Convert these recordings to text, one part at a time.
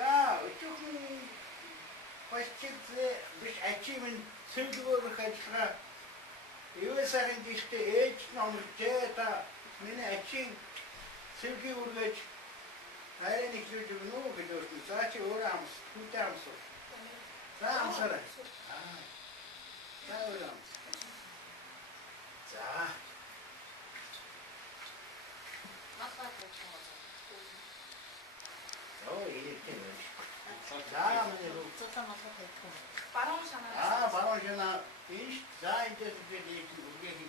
자, 조금 başlıklı bir açımın sevdiği kaçıra yuvasarın işte eğitim almıştı ta beni açın sevgi urgaç hayran ikildi bunu okuyorsun sadece uğramış tutamsız tamam sana tamam uğramış 자 이렇게 바람샤나 이제 자 이제 우리가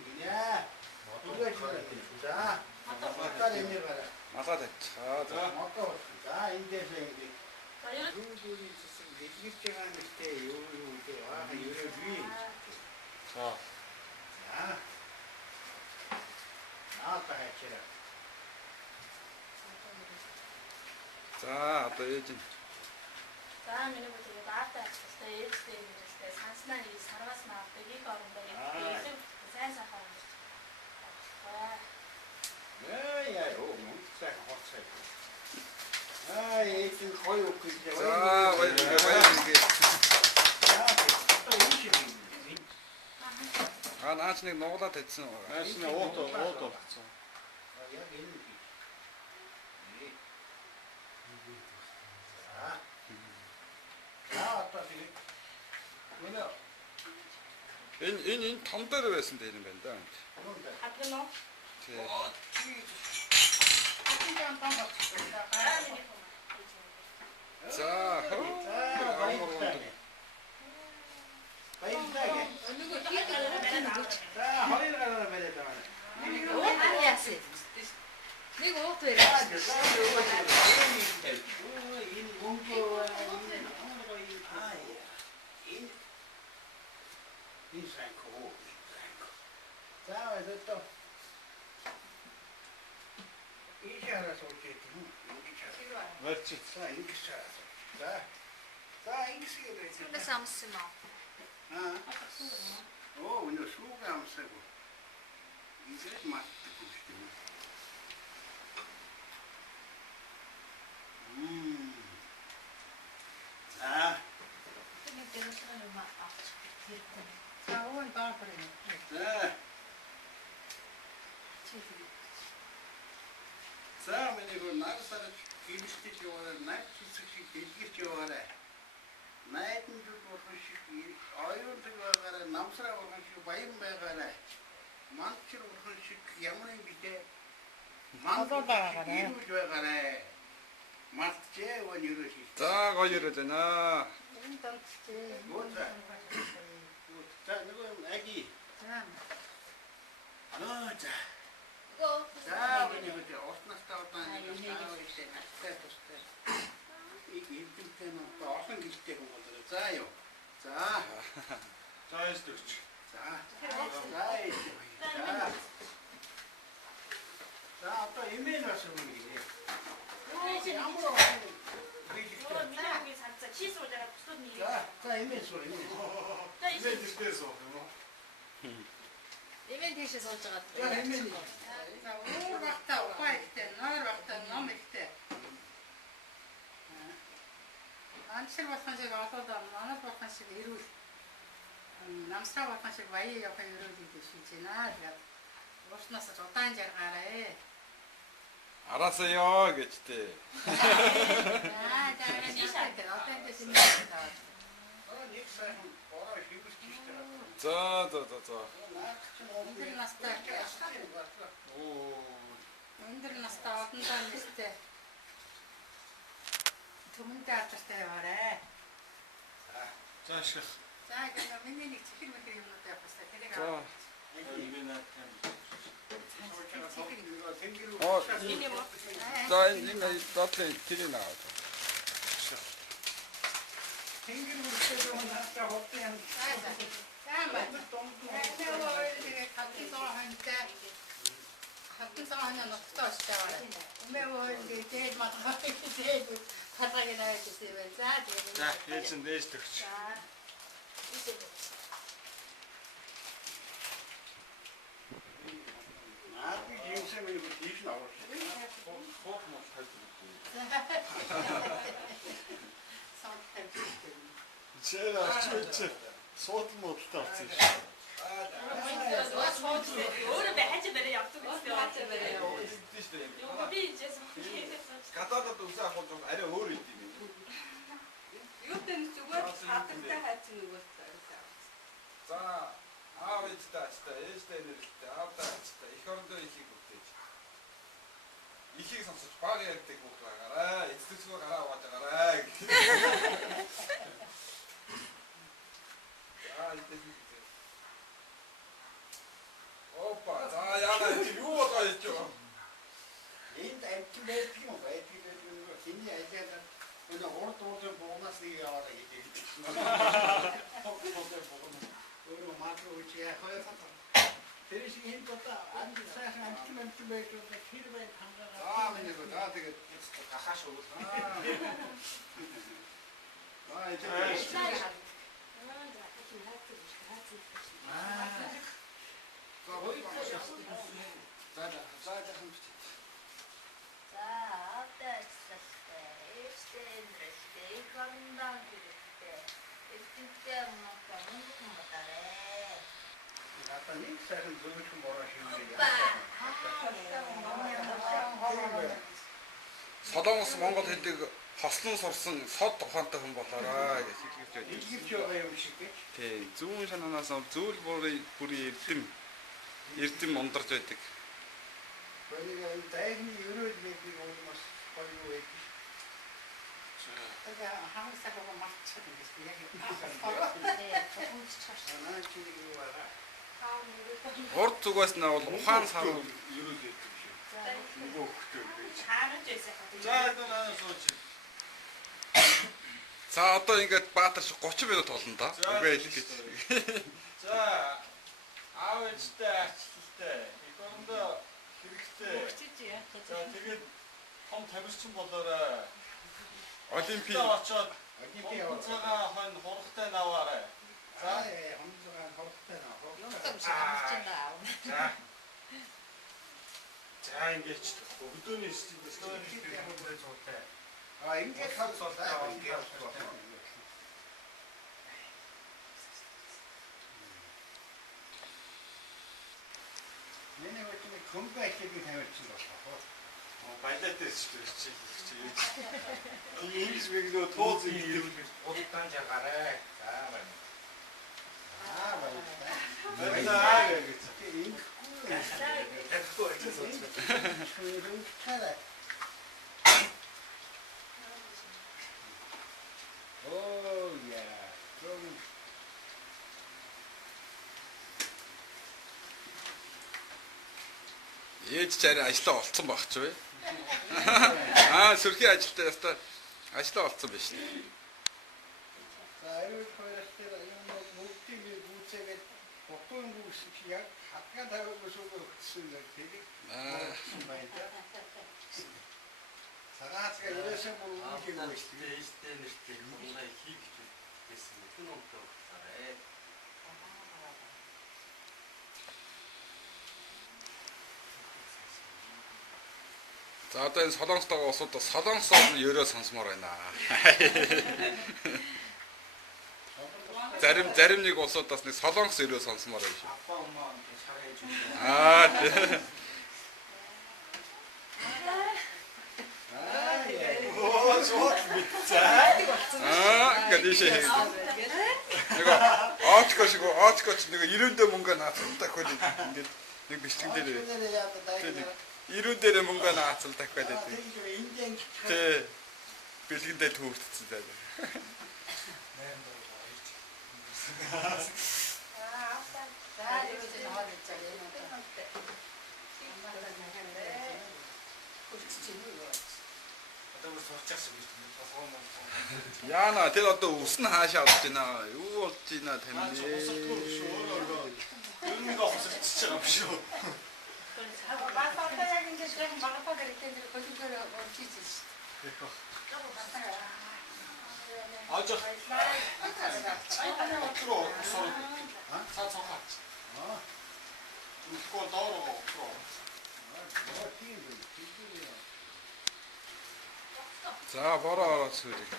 그냥 우리가 자 아까 내려가라 마사대 차자 아까 자 이제 우리 얘기했잖아 그때 요새 와 요새 위 자 자 나왔다 해치라 자, 또 일진. За миний бүтээл даатаа хэвчээ ээлжтэй хэрэгтэй. Санснаа нэг сарвас наавдаг их орондоо илүү сайн сахаа. 야, 요 몽싹 헛살. 아, 얘 지금 거의 없고 이제. 자, 왜 이게. 또 음식이. 아, 나중에 너보다 됐어. 나중에 옷도. 여기 있는 게. 자, 또 지금. 뭐냐? 인 탐대로 했으면 되는 건데. Хатгано. 제 자, 맞지? 자, 이렇게 살았어. 자, 이렇게 쓰게 돼. 오늘 수가 안 쓰고. 이제 맛있고 싶네. 자. 자. 자, 매니고 나가서 김치찌개 와라, 나치스키 돼지찌개 와라. 나이튼 주고 하시기 아이언트가 가라, 남스라고 하시기 바임배 가라. 만치로 하시기 양문에 밑에 만치로 이루 줘야 가라. 맛제 원유로시. 자, 거기로잖아. 뭐자? 자, 이거 애기. 자. 자, 매니고 저 오스나스타 왔다. 이게 일등 때는 또 어떤 게 있다고 거든. 자요. 자. 자, 있을지. 자. 자, 또 이메일 왔으면 이게. 아무로 자, 이메일 써, 이메일. 왜 뒷대서? Eventişi olacak. 야, 이메일. Uğur vakti, opa işte, nar vakti, nam işte. Ançıl bakkan şey vatada, nanat bakkan şey yürü. Namsra bakkan şey vayı yapı yürü dedi şimdi ne? Boşnası çoğtan cer gare. 알았어요, 그때. Ha, canım işte, otan da şimdi. 자. İndir nasıl da? İndir nasıl da altından işte. Tumun da atıştı var he. 자, 시작. 자, 그럼 맨날 치킨 먹기로 했는데 벌써 데려가. 자. 자, 이제 나한테 길이 나와줘. 생기는 때도 나한테 헛되는. 잠깐만. 내가 이렇게 같은 상황인데 같은 상황에 넣고 싶다 그래. 매워 이제 제일 맞아. 제일 바닥에 나야 되면 자. 자, 일진 내 있을지. 자. 이제 나도 인생을 이거 뒤시 나올 수 있어. 호흡 못 할 때. Чи арчиж суудл модалтай болсон юм. өөрөө би хажи барай явдаг гэсэн. Хажи барай явдаг. Идэж штэ. Юу би ижээс хэлсэн. Гадаадад үсээ авах бол арай өөр идэв юм. Юу тэн зүгээр хатагтай хайцсан нөгөөс. За аав ээжтэй ачтай, ээжтэй нэрэлтэй, аавтай ачтай, эх орондоо ихийг бүтээж. Ихийг сонсож баг ярьдаг бүх байгаарай. Эцэцгөө гараа аваад байгаарай. 이때 오빠 자 야나 이제 요거가 있죠 Энд амтан байдаг юм уу? Байдаг гэдэг нь хиний ажиад өнөө урд буунаас нэг яваад гэдэг. Өөрөө матруу чи яах вэ? Тэр шиг хин tota амт сайхан амтан байдаг тэр бай хамгаа. миний 거 за тэгээд гахааш өгөх 이제 갔더니 сайхан зөвхөн бороо хийлээ. Солонгос Монгол хэлийг хослон сурсан сод ухаантай хүн болоорой гэж хэлж байна. Илгэрч байгаа юм шиг гэж. Тий, зүүн шанаанаас зүйл бүрийн эрдэм ундарч байдаг. Өөрийн дайны ерөөл мэдгийг уумас гоё байдаг. Тэгээ хамсаагаа марцсан гэсэн яг Урд зүгээс нь бол ухаан сар ерөөл яддаг шүү. Нөгөө хөхтэй гэж. Хаанаж байсан. За энэ надад сууч. За одоо ингээд Баатар шиг 30 минут болно да. Үгүй л гэж. За аав ээжтэй ачилттай. Икондоо хэрэгтэй. За тэгээд том тамирчин болоорой. Олимпийн очоод Олимпийн яваа. цагаан хон хургтай наваарай. За хамсаа хортой наа. За. За ингэж өдөөний стилийг ингээд хавцуулаа ингээд байна. Миний өчнө комбайкийг тавьчихсан болохоор баялаатай шүү дээ. Ингээс мэгнөө тууз ийм удаа жагараа. За байна. баялаа гэж. Oh yeah. ээж чараа ажиллаа олцсон баг ч вэ? Сөрхий ажилтаа ястаа ажиллаа олцсон байна шүү. За аюул хоёртаа юм бүгдийг гүйцээгээд хотын гүйс чи яг хатгаа тавиулсан өгсөн л тэгээд байна. Сагаацга ерөөсөө бүр үгүй юм шүү дээ. Ээжтэй нэртэй хүмүүсээ хийх гэсэн хүн өмтөө болохоор За одоо энэ солонгостойгоо усуудаа солонгосоор нь ерөө сонсомоор байна. Зарим нэг улсуудаас нэг солонгос ерөө сонсомоор байна шүү. Апа умаа шаргаж Тийм. Гадишээ. Нэг очкоч нэг 90 мөнгө наацтай хөл ингээд нэг бичлэг дээр 90 дээр мөнгө наацал дахиад байдаг. Тэ бэлгэн дээр төөртсөн заа. Яна тэр одоо ус нь хаашаа болж байна? Юу болж байна тань? Ер нь офсорчж байгаа юм шүү. Баатаа яг ингэж багтаа гэртээ тэр хөдөлгөөр орчиж шүү. Ажиг. Отроо сор. Цаа цаагач. Үгүй доороо отроо. За бороо ороод сүрийг.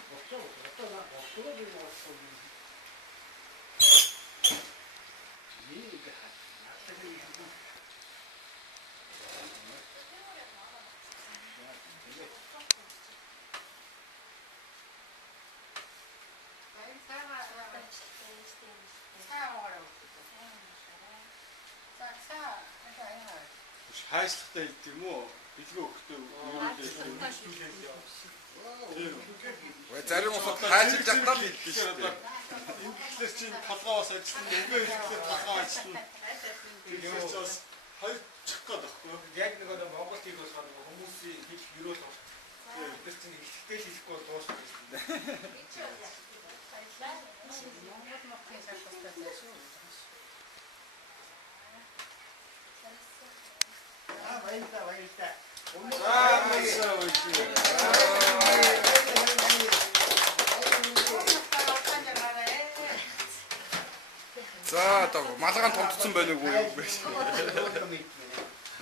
хайслахтай хэлдэг юм уу? Билгөө өгөхдөө зарим усад хайчилж чаддаа л хэлдэг шүү дээ. Энэ гэхлээр чинь толгоо бас ажиллана. Үгээ хэлэхдээ толгоо ажиллана. Тэгээд бас хоёр чих гээд байхгүй. Яг нэг одоо Монголд их болохоор хүмүүсийн хэл ерөөл байна. Тэр чинь ихтэй хэлэхгүй бол дуусах юм. Монгол мохын салбартаа шүү. баярлалаа. За одоо малгай томдсон байна уу юу бэ?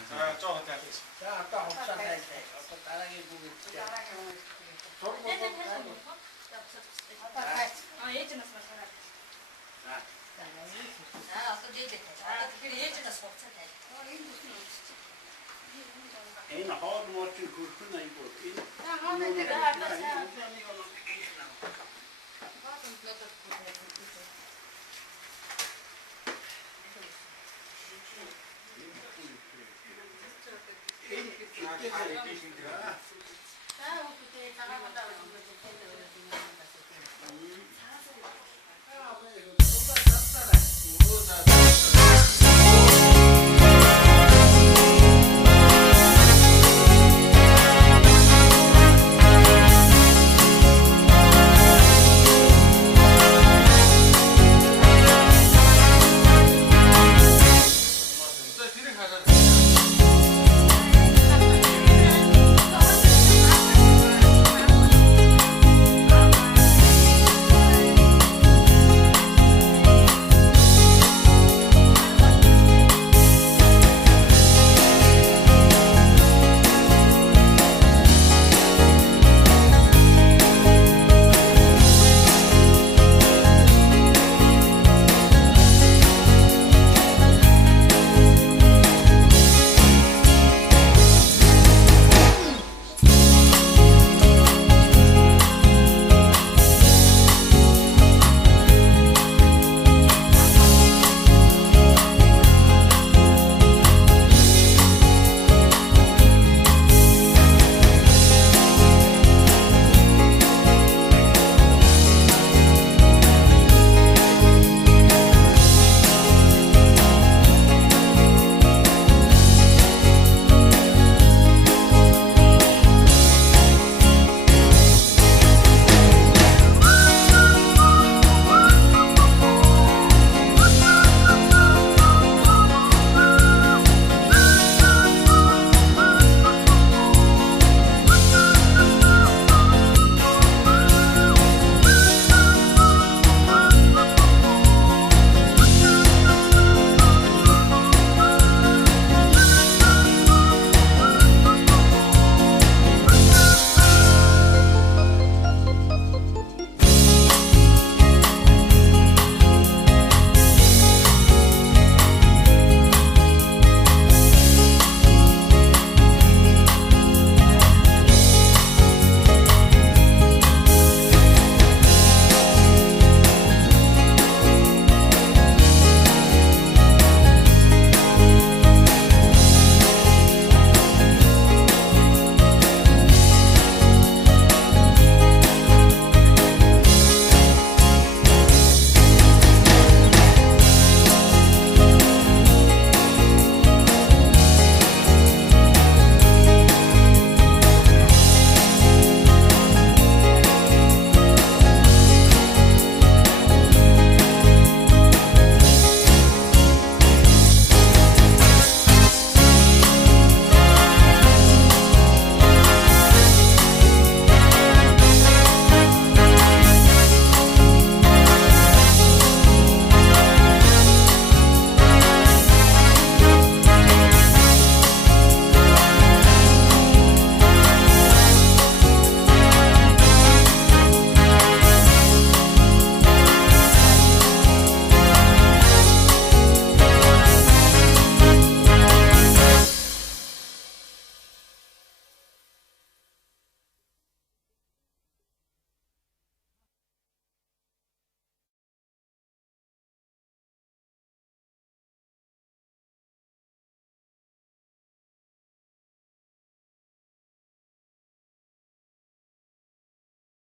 За жоохон тайлбар. За одоо хугацаа байлаа. Одоо дараагийн бүгэд. ээж нас болохоор. Одоо дээд таа. Тэгэхээр ээж нас хугацаа таа. Энэ хоол мөрчин хүрхэн айгүй. Энэ энэ